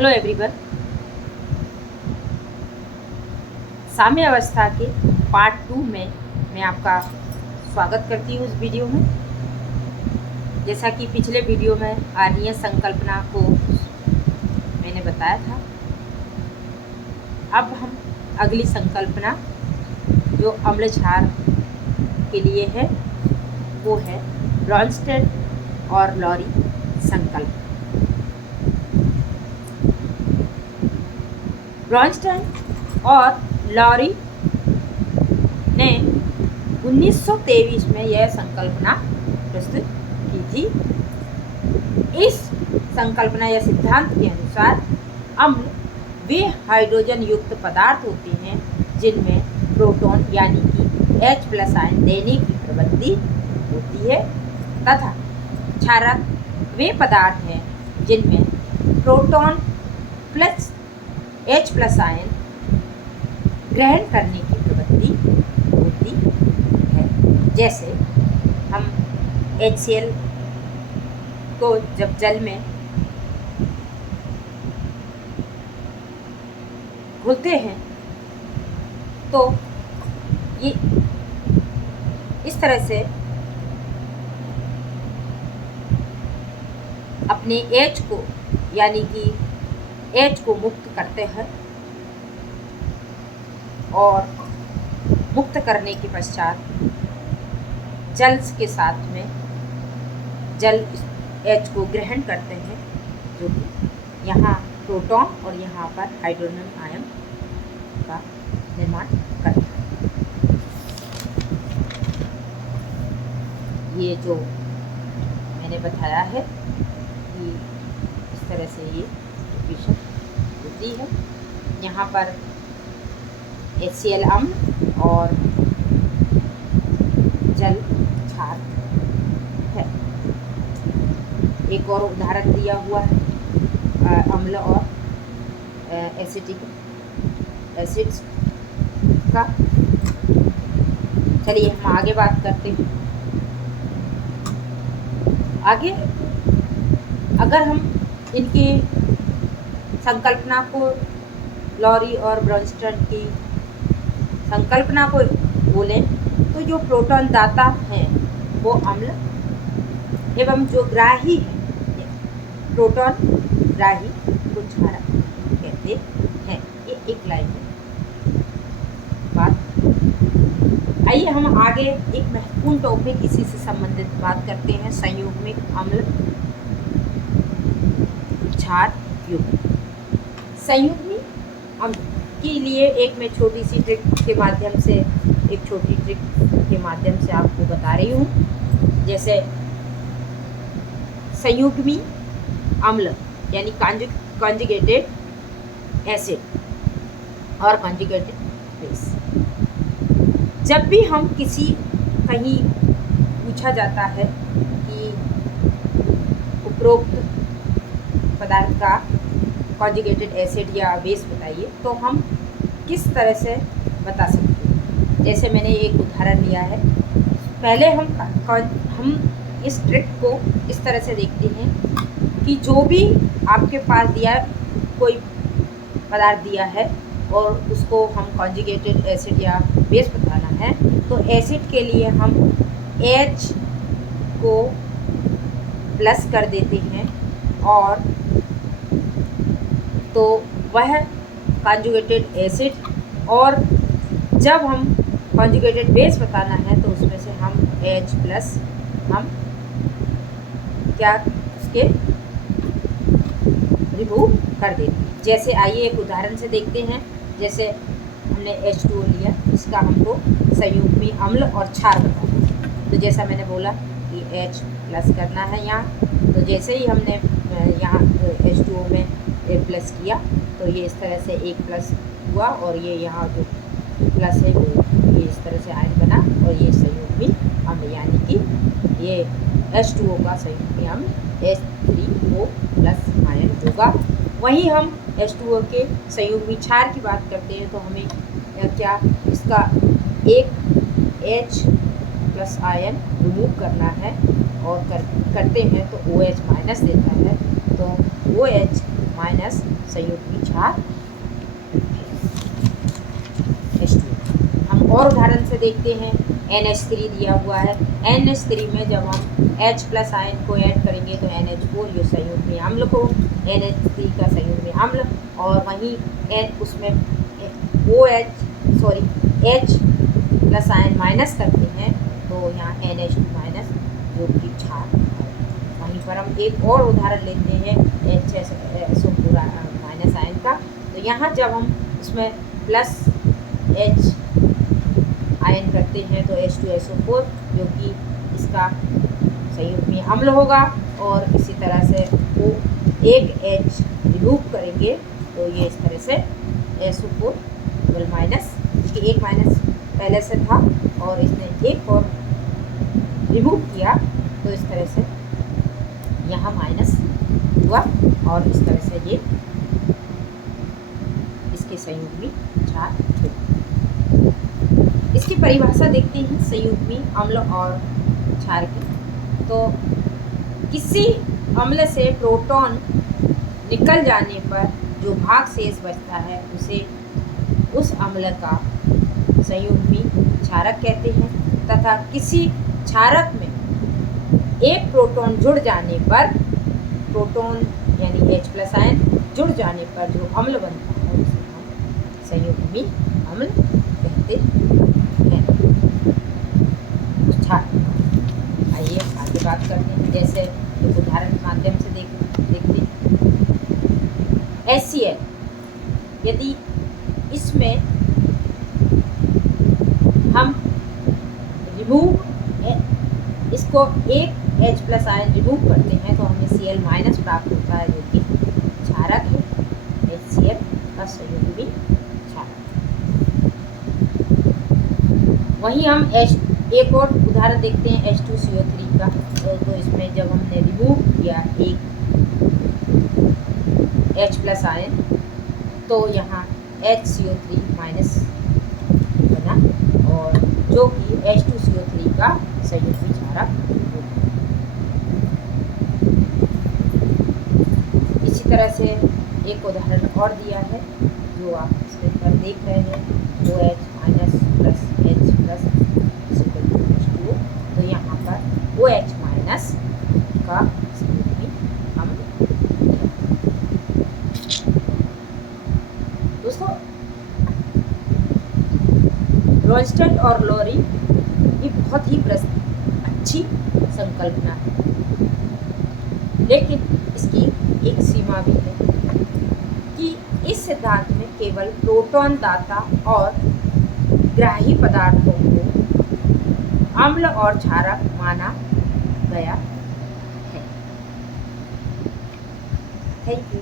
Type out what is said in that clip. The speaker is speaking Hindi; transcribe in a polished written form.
Hello everyone. साम्य अवस्था के पार्ट 2 में मैं आपका स्वागत करती हूँ इस वीडियो में। जैसा कि पिछले वीडियो में आर्नीय संकल्पना को मैंने बताया था, अब हम अगली संकल्पना जो अम्ल क्षार के लिए है वो है ब्रॉन्स्टेड और लॉरी संकल्पना। ब्रॉन्स्टेड और लॉरी ने 1923 में यह संकल्पना प्रस्तुत की थी। इस संकल्पना या सिद्धांत के अनुसार अम्ल वे हाइड्रोजन युक्त पदार्थ होते हैं जिनमें प्रोटॉन यानी कि H+ आयन देने की प्रवृत्ति होती है, तथा क्षारक वे पदार्थ हैं जिनमें प्रोटॉन प्लस H+ आयन ग्रहण करने की प्रवृत्ति होती है। जैसे हम HCl को जब जल में घुलते हैं तो ये इस तरह से अपने H को यानी कि H को मुक्त करते हैं और मुक्त करने के पश्चात जल के साथ में जल H को ग्रहण करते हैं, जो कि यहाँ प्रोटॉन और यहाँ पर हाइड्रोजन आयन का निर्माण करता है। ये जो मैंने बताया है कि इस तरह से ये विषय होती है। यहाँ पर HCl अम्ल और जल क्षार है। एक और उदाहरण दिया हुआ है अम्ल और एसिटिक एसिड्स का। चलिए हम आगे बात करते हैं। आगे अगर हम इनकी संकल्पना को लॉरी और ब्रॉन्स्टेड की संकल्पना को बोलें तो जो प्रोटॉन दाता हैं वो अम्ल एवं जो ग्राही है प्रोटॉन ग्राही को क्षारक कहते हैं। ये एक लाइन में बात। आइए हम आगे एक महत्वपूर्ण टॉपिक इसी से संबंधित बात करते हैं, संयुग्मिक अम्ल क्षार युग्म। संयुग्मिक अम्ल के लिए एक मैं छोटी सी ट्रिक के माध्यम से आपको बता रही हूँ। जैसे संयुग्मी अम्ल यानी कॉन्जुगेटेड एसिड और कॉन्जुगेटेड बेस। जब भी हम कहीं पूछा जाता है कि उपरोक्त पदार्थ का कॉन्जुगेटेड एसिड या बेस बताइए, तो हम किस तरह से बता सकते हैं। जैसे मैंने एक उदाहरण लिया है। पहले हम इस ट्रिक को इस तरह से देखते हैं कि जो भी आपके पास दिया कोई पदार्थ दिया है और उसको हम कॉन्जुगेटेड एसिड या बेस बताना है, तो एसिड के लिए हम H को प्लस कर देते हैं और तो वह कॉन्जुगेटेड एसिड, और जब हम कॉन्जुगेटेड बेस बताना है तो उसमें से हम H+ हम क्या उसके रिमूव कर देते हैं। जैसे आइए एक उदाहरण से देखते हैं। जैसे हमने H2O लिया, इसका हमको संयुग्मी अम्ल और क्षार बताना है। तो जैसा मैंने बोला कि H+ करना है यहाँ, तो जैसे ही हमने यहाँ H2O में प्लस किया तो ये इस तरह से एक+ हुआ और ये यहाँ जो प्लस है वो ये इस तरह से आयन बना और ये संयुग्मी अम्ल यानी कि ये H2O का संयुग्मी अम्ल H3O+ आयन होगा। वहीं हम H2O के संयुग्मी क्षार की बात करते हैं तो हमें क्या इसका एक H+ आयन रिमूव करना है और करते हैं तो OH- देता है। तो OH- संयुग्मी क्षार H2O। हम और उदाहरण से देखते हैं। NH3 दिया हुआ है। NH3 में जब हम H प्लस आयन को ऐड करेंगे तो NH4 ये संयुग्मी अम्ल को, NH3 का संयुग्मी अम्ल, और वहीं उसमें H प्लस आयन माइनस करते हैं तो यहाँ NH2 माइनस जो कि क्षार। वहीं पर हम एक और उदाहरण लेते हैं HSO पूरा माइनस आयन का। तो यहाँ जब हम उसमें प्लस H आयन करते हैं तो H2SO4 जो कि इसका संयुग्मी अम्ल होगा, और इसी तरह से वो एक H रिमूव करेंगे तो ये इस तरह से SO4 डबल माइनस, क्योंकि एक माइनस पहले से था और इसने एक और रिमूव किया तो इस तरह से यहाँ माइनस हुआ, और इस तरह से ये इसके संयुग्मी क्षार थे। इसकी परिभाषा देखते हैं संयुग्मी अम्ल और क्षार की। तो किसी अम्ल से प्रोटॉन निकल जाने पर जो भाग शेष बचता है उसे उस अम्ल का संयुग्मी क्षारक कहते हैं, तथा किसी क्षारक में एक प्रोटॉन जुड़ जाने पर, प्रोटॉन यानी H प्लस आयन जुड़ जाने पर जो अम्ल बनता है उसे हम संयुग्मी अम्ल कहते हैं। आइए आगे बात करते हैं। जैसे एक उदाहरण के माध्यम से देखते हैं। HCl, यदि इसमें हम इसको एक H प्लस आयन रिमूव करते हैं तो हमें Cl माइनस प्राप्त होता है जो कि क्षारक है, HCl का संयुग्मी क्षारक। वहीं हम एक और उदाहरण देखते हैं H2CO3 का। तो इसमें जब हमने रिमूव किया एक H प्लस आयन तो यहाँ HCO3 माइनस बना, और जो कि H2CO3 का संयुग्मी क्षारक होगा। इसी तरह से एक उदाहरण और दिया है जो आप स्क्रीन पर देख रहे हैं, OH minus plus H plus H2O। तो यहाँ पर OH माइनस का संयुग्मी अम्ल। दोस्तों, ब्रोंस्टेड और लोरी ये बहुत ही अच्छी संकल्पना है, लेकिन इसकी एक सीमा भी है कि इस सिद्धांत में केवल प्रोटॉन दाता और ग्राही पदार्थों को अम्ल और क्षारक माना गया है। Thank you.